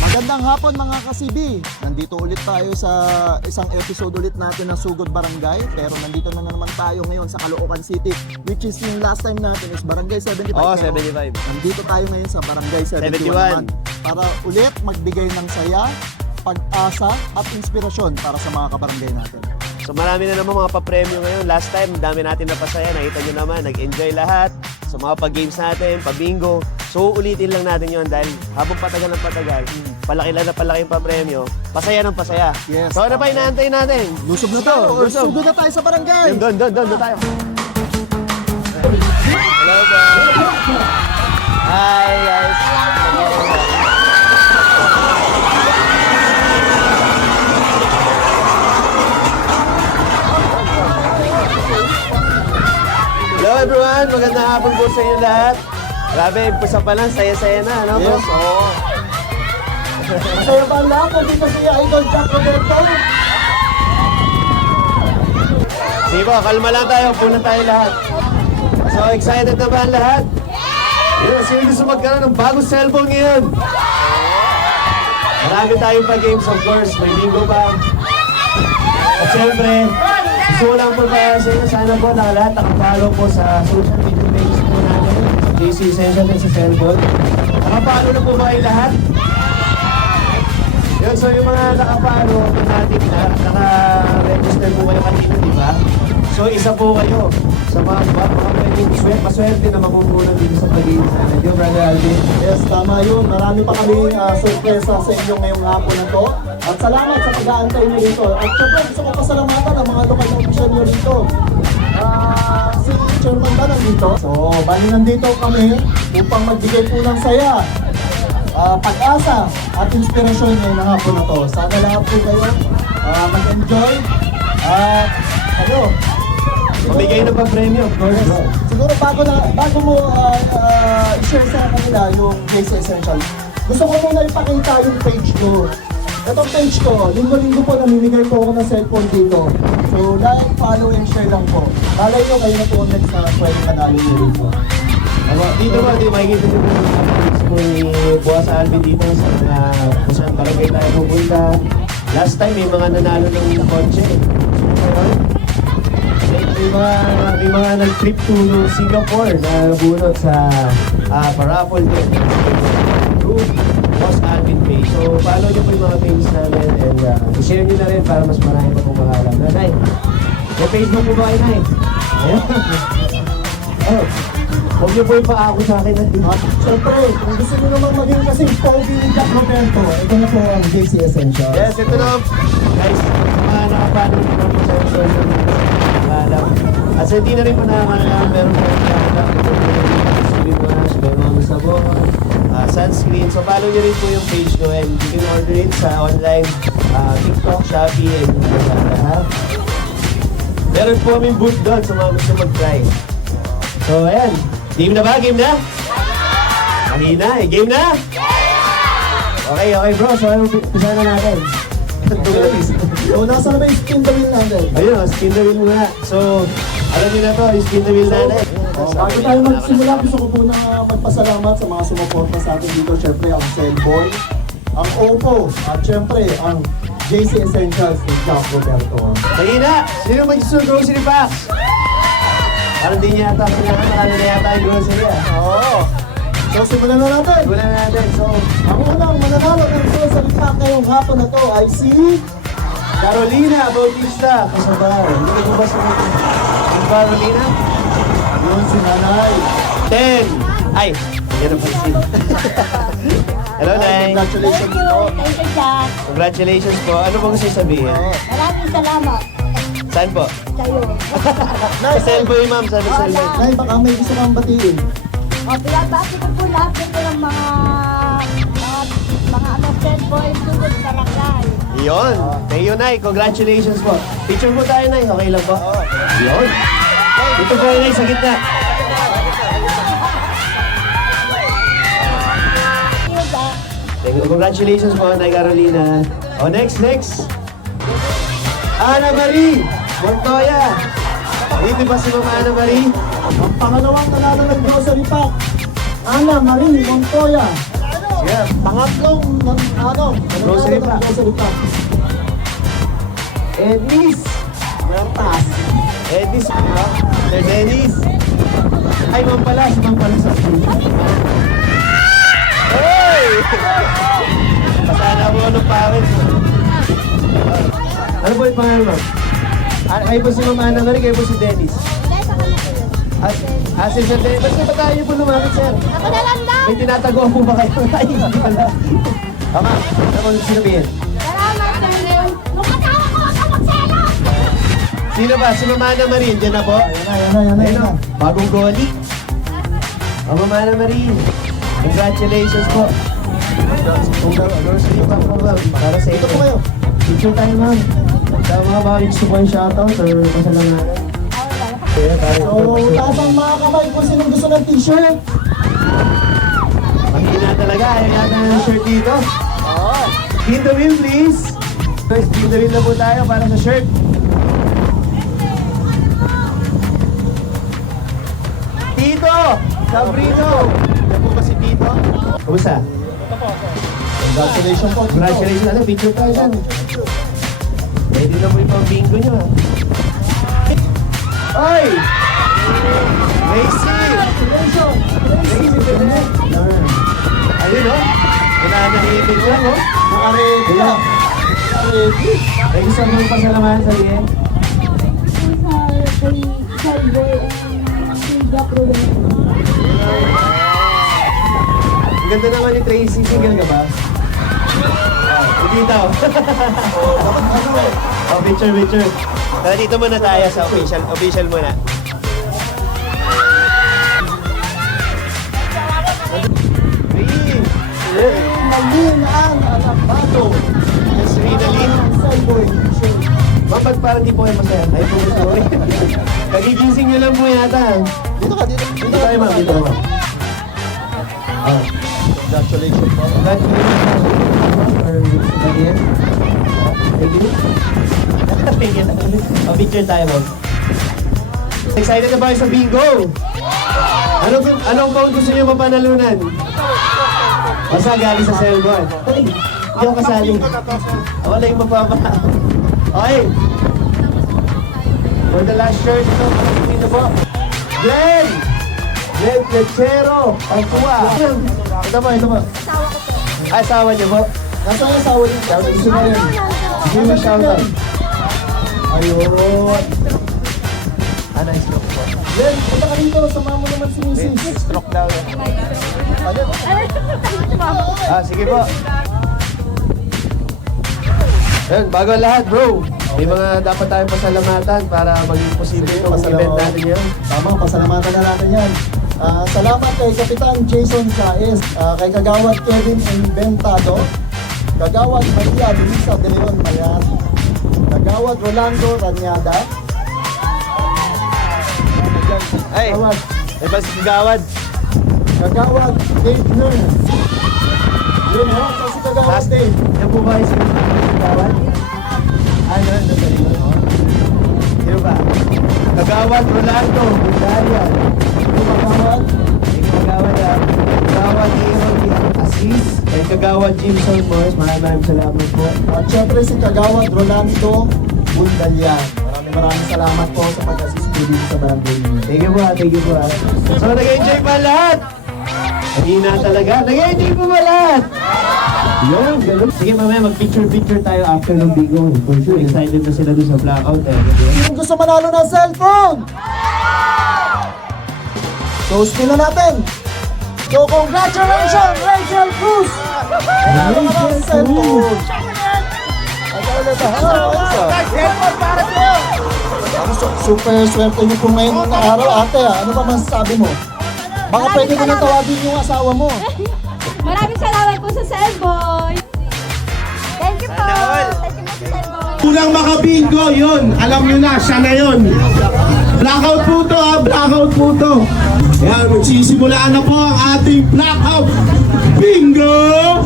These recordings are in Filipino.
Magandang hapon mga ka-CB. Nandito ulit tayo sa isang episode ulit natin ng Sugod Barangay. Pero nandito na naman tayo ngayon sa Caloocan City, which is yung last time natin is Barangay 75. Oo, Pero 75. nandito tayo ngayon sa Barangay 71 71. naman para ulit magbigay ng saya, pag-asa at inspirasyon para sa mga kabarangay natin. So marami na naman mga pa-premyo ngayon. Last time, dami natin napasaya. Nakita nyo naman, nag-enjoy lahat. Sa mga pag-games natin, pa-bingo. So ulitin lang natin yon dahil habang patagal ng patagal, palaki lang na palaki yung pa-premyo, pasaya ng pasaya. Yes. So ano pa inaantay natin? Lusog na tayo. Lusog. Sugod na tayo sa barangay. Doon tayo. Hello po. Hi guys. Hello everyone, magandang hapon po sa inyo lahat. Grabe, umpisa pa lang, saya-saya na, ano? Yes, oo. Masaya ba ang lahat? Nandito si Idol Jack Roberto. Sige po, kalma lang tayo, punan tayo lahat. So, excited na ba ang lahat? Yun, sino gusto magkaroon ng bagong cellphone ngayon? Marami tayong pa-games, of course. May bingo pa. At syempre, gusto ko lang po para sa inyo, sana po na lahat nakapollow po sa social media pages po natin, sa JC Essential at sa cellphone. Nakapollow na po ba kayo lahat? Yun, so yung mga nakapollow natin na, naka-register po kayo kanina, di ba? So isa po kayo sa mga pwedeng maswerte na makukunan dito sa pag-games natin. Di ba, Brother Alvin? Yes, tama yun. Marami pa kami sorpresa sa inyo ngayong hapon na to. At salamat sa pag-aantay nyo dito. At syempre, gusto ko pasalamatan ang mga lokal na opisyon nyo dito. Si Chairman ba nandito? So, bali nandito kami upang magbigay po ng saya, pag-asa at inspirasyon ngayong hapon na to. Sana lahat po kayo mag-enjoy. Kayo, Mamigay na pa premyo, of course. siguro bago mo i-share sa kanila yung JC Essential, gusto ko muna ipakita yung page ko. Itong page ko, linggo-linggo po namimigay po ako ng cellphone dito. So, like, follow, and share lang po. Malay nyo kayo na po next na pwede manalo nyo rin po. Dito ba, di makikita nyo po yung updates po ni Boss Alvin dito sa mga kung saan barangay tayo pupunta. Last time, may mga nanalo ng kotse. May mga nag-trip to Singapore na bunot sa paraffle din. Through Boss Alvin page. So, follow nyo po yung mga page namin and i-share nyo na rin para mas marami pa pong makalam. Nay, may Facebook po ba kayo, Nay? Ayan. Oh, huwag nyo po yung paako sa akin natin. Siyempre, kung gusto nyo naman maging kasing Pogi ni Jack Roberto, ito na po ang JC Essential. Yes, ito na. Guys, mga nakapano nyo po sa social media. At sa hindi na rin po nakakalaman, meron po yung meron sabon, sunscreen. So follow nyo rin po yung page ko and you can order it sa online TikTok, Shopee, and Lazada. Meron po kaming booth doon sa mga gusto mag-try. So ayan, game na ba? Game na? Mahina eh. Game na? Okay bro. So umpisa na natin. So, nasa na ba yung spin the wheel natin? Ayun, spin the wheel muna. So, alam niyo na to, spin the wheel natin. Bago tayo magsimula, gusto ko po na magpasalamat sa mga sumuporta sa atin dito. Siyempre, ang Cellboy, ang Oppo, at siyempre, ang JC Essentials ni Jack Roberto. Mahina! Sino mag-gusto grocery packs? Parang di niya yata, marami na yata yung grocery Oo. So, simulan na natin. Wala na natin, so... Ang unang mananalo ng grocery pack ngayong hapon na to ay si Carolina Bautista, Kasabar. Hindi ko ba sa Carolina? yun si Nanay. 10! Ay! Yan ang pansin. Hello, Nay. Congratulations Thank you. po. Thank you, Jack. Congratulations po. Ano bang gusto sabihin? Maraming salamat Saan po? sa'yo. Sa Cellboy, ma'am. Sabi sa Cellboy. Nay, baka may gusto kang batiin. O, pinabati ko po lahat nito ng mga cellphone, sugod barangay. Yun. Thank you, Nay. Congratulations po. Picture po tayo, Nay. Okay lang po? Yun. Ito po, Nay, sa gitna. Thank you, Jack. Thank you. Congratulations po, Nay Carolina. O, next. Ana Marie Montoya. Dito ba si Mama Ana Marie? Ang pangalawang nanalo ng grocery pack Ana Marie Montoya. Sige. Pangatlong Grocery pack. Grocery pack. Edis. Mertas. Edis. Sir Dennis. Ay, Ma'am pala. Si Ma'am pala sa Hey! Pasana mo ng parents. Ano po yung pangalan, Ma'am? Kayo po si Ma'am Ana Marie, kayo po si Dennis. Si Sir Dennis. Ba't tayo niyo po lumapit, sir? Ako na lang daw. May tinataguan po ba kayo? Ay, hindi pala. Tama. Ano po sinabihin? Salamat, sir. Nung asawa ko, huwag ka magselo. Sino ba? Si Ma'am Ana Marie. Diyan na po. Yan na. Ayun o. Bagong goli. Ma'am Ana Marie. Congratulations po. Grocery pa po, ma'am. Para sa Ito po kayo. Picture tayo, ma'am. Sa mga baka gusto ko yung shoutout or pasalamatan. So, taas ang mga kamay kung sinong gusto ng t-shirt. Mahina talaga. Ayaw yata ng shirt dito. Spin the wheel, please. Spin the wheel na po tayo para sa shirt. Tito! Sabrino! Yan po ba si Tito? Kumusta? Congratulations po. Congratulations. Ano, picture tayo dyan. Pwede na po yung pang-bingo nyo. Oy! Macy! Ayun o. Nananahimik lang o. Nakaready na. Nakaready. Ay, gusto mong pasalamahan sa liye? Kay Salboy and si Jack Ruben. Ang ganda naman ni Tracy. Single ka ba? Hindi daw. Oh, picture. Tara, dito muna tayo sa official muna. Nalin ang Alabato. Yes, Rinalyn. Salboy t-shirt. Mapag parang di po kayo masaya. Ay, po sorry. Kagigising nyo lang po yata. Dito ka. Dito tayo, ma'am. Dito, ma'am. Oh. Congratulations po. Congratulations. Again. Thank you. Thank you. Oh, picture tayo, ma'am. Excited na ba kayo sa bingo? Anong phone gusto niyo mapanalunan? Basta galing sa cellphone. Ay, hindi ako kasali. Wala yung mapapa. Okay. For the last shirt, dito po. Glenn Lechero. Ang kuwa. Ito po. Asawa niyo po. Nasa yung asawa niyo? Gusto mo rin. Hindi mo shoutout. Ayun. Nice look po. Glenn, punta ka rito. Sama mo naman si Mrs. Stroke daw yan. Ayun. Sige po. Ayun, bago ang lahat, bro. May mga dapat tayong pasalamatan para maging posible itong event natin yan. Tama, pasalamatan na natin yan. Salamat kay Kapitan Jason Saez, kay Kagawad Kevin Inventado, Kagawad Maria Luisa de Leon Mayan, Kagawad Rolando Ranyada, Ay, may ba si Gawad? Kagawad Dave Nern. Yun ho, si Kagawad Last Dave. yan po ba yung Gawad? Ano, sino ba? Kagawad Rolando, Bulgarian. Kagawad Kagawad Iron Assis, and Kagawad Jimson Morris. Maraming salamat po. at syempre si Kagawad Rolando Bundalian. Maraming salamat po sa pag-assist po dito sa barangay ninyo. Thank you po. So, nag-enjoy pa lahat? Mahina talaga. Nag-enjoy po ba lahat? Yun, ganun. Sige, mamaya mag-picture tayo after ng bingo. For sure, excited na sila doon sa blackout. Sino gusto manalo ng cellphone? So, spin na natin. So, congratulations, Rachel Cruz! Manalo ka ng cellphone. Super swerte niyo po ngayon ng araw, ate. Ano ba masasabi mo? Baka pwede mo nang tawagin yung asawa mo. Maraming salamat po sa Cellboy. Thank you po. Thank you po sa Cellboy. Unang makabingo, yun. Alam nyo na, siya na yun. Blackout po to, blackout po to. Yan, magsisimulaan na po ang ating blackout bingo!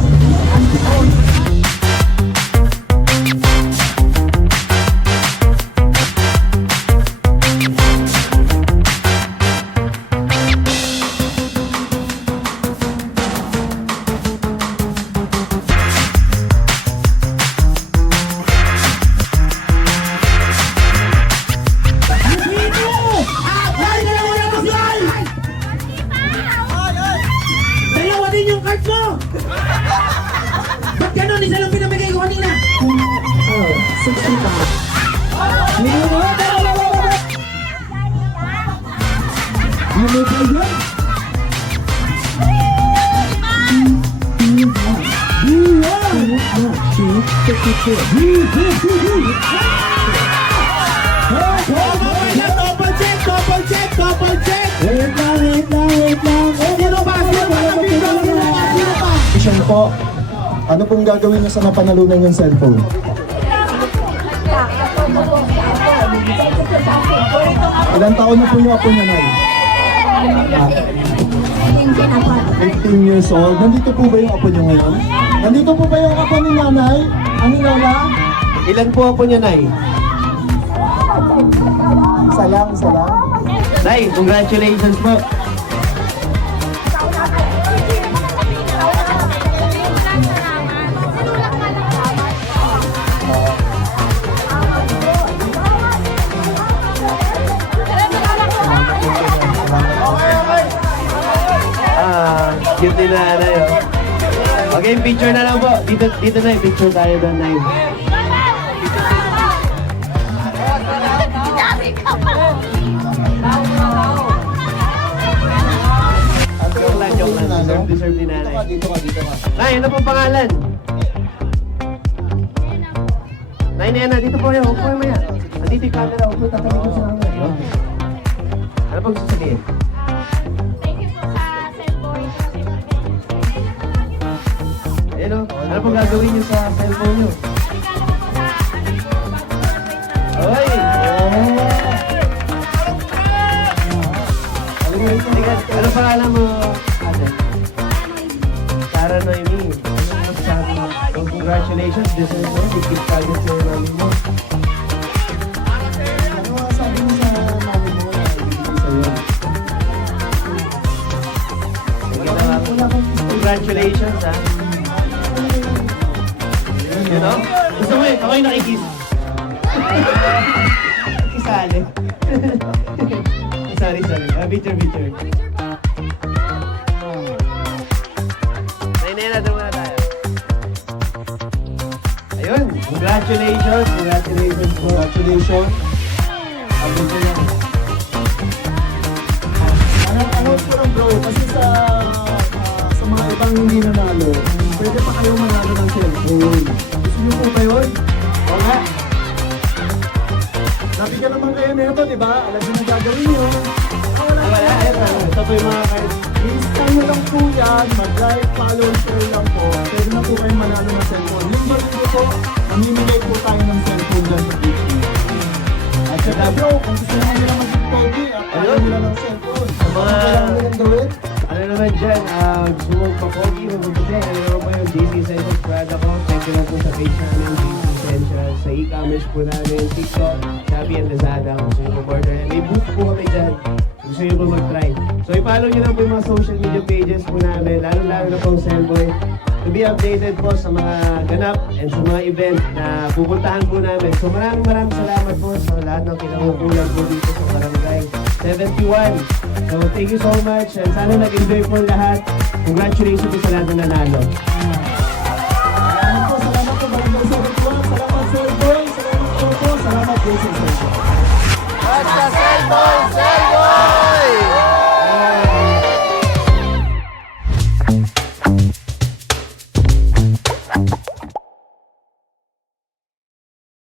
card mo! Ba't ganun? Isa lang pinamigay ko kanina. Oh, 60 pa. Ano ba yun? Double check, double check, double check! Wait lang. Sino pa? Question po, ano pong gagawin niyo sa napanalunan yung cellphone? Ilang taon na po yung apo niya, Nay? 15 years old. Nandito po ba yung apo niyo ngayon? Nandito po ba yung apo ni Nanay? Ano Lola? Ilan po po niya, Nay? Isa lang. Nay, congratulations po. Cute din na, Nay. Oh. Okay, picture na lang po. Dito na, picture tayo doon, Nay. Joke lang. Deserve ni Nanay. Dito ka. Nay, ano pong pangalan? Nay, Nena, dito po yun. Huwag po maya. Nandito yung camera. Huwag po tatabi ko sa camera. Okay. Ano pong sasabihin? Thank you po sa Cellboy. Ayun o. Ano pong gagawin niyo sa cellphone niyo? Oy! Ano pangalan mo, ate? Sarah Noemi. Ano masasabi mo? Oh, congratulations, deserve mo. Bigit target sa namin mo. Ano nga sabi mo sa mami mo na ibigay sa'yo? Sige na, ma'am. Congratulations, ha? You know? Gusto mo ako yung nakikiss. Kisali. Sorry. Picture. Nena, doon muna tayo. Ayun, congratulations po. Congratulations. Announce ko lang bro, kasi sa mga ibang hindi nanalo, pwede pa kayo manalo ng cellphone. Gusto niyo po ba yun? Oo nga. Nabigyan naman kayo nito, di ba? Alam niyo na gagawin niyo. Wala. Ito po yung mga cards. I-scan nyo lang po yan, mag-like, follow, share lang po. Pwede na po kayo manalo ng cellphone. Linggo po, namimigay po tayo ng cellphone dyan sa PH. At saka bro, kung gusto naman nila mag-pogi, at ayaw nila ng cellphone. Ano kailangan nilang gawin? Ano naman dyan, gusto mo pa-pogi, mabuti. Ano naman po yung JC Essentials product ko. Check nyo lang po sa page namin, JC Essentials. Sa e-commerce po namin, TikTok, Shopee, and Lazada. Kung gusto nyo mag-order. May booth po kami dyan. Gusto nyo po mag-try. So i-follow nyo lang po yung mga social media pages po namin, lalo-lalo na pong Cellboy, to be updated po sa mga ganap and sa mga event na pupuntahan po namin. So maraming salamat po sa lahat ng kinaukulan po dito sa Barangay 71. So thank you so much and sana nag-enjoy po lahat. Congratulations po sa lahat na nanalo. Salamat po, Barangay 71. Salamat Cellboy. Salamat JC Essentials. Basta Cellboy!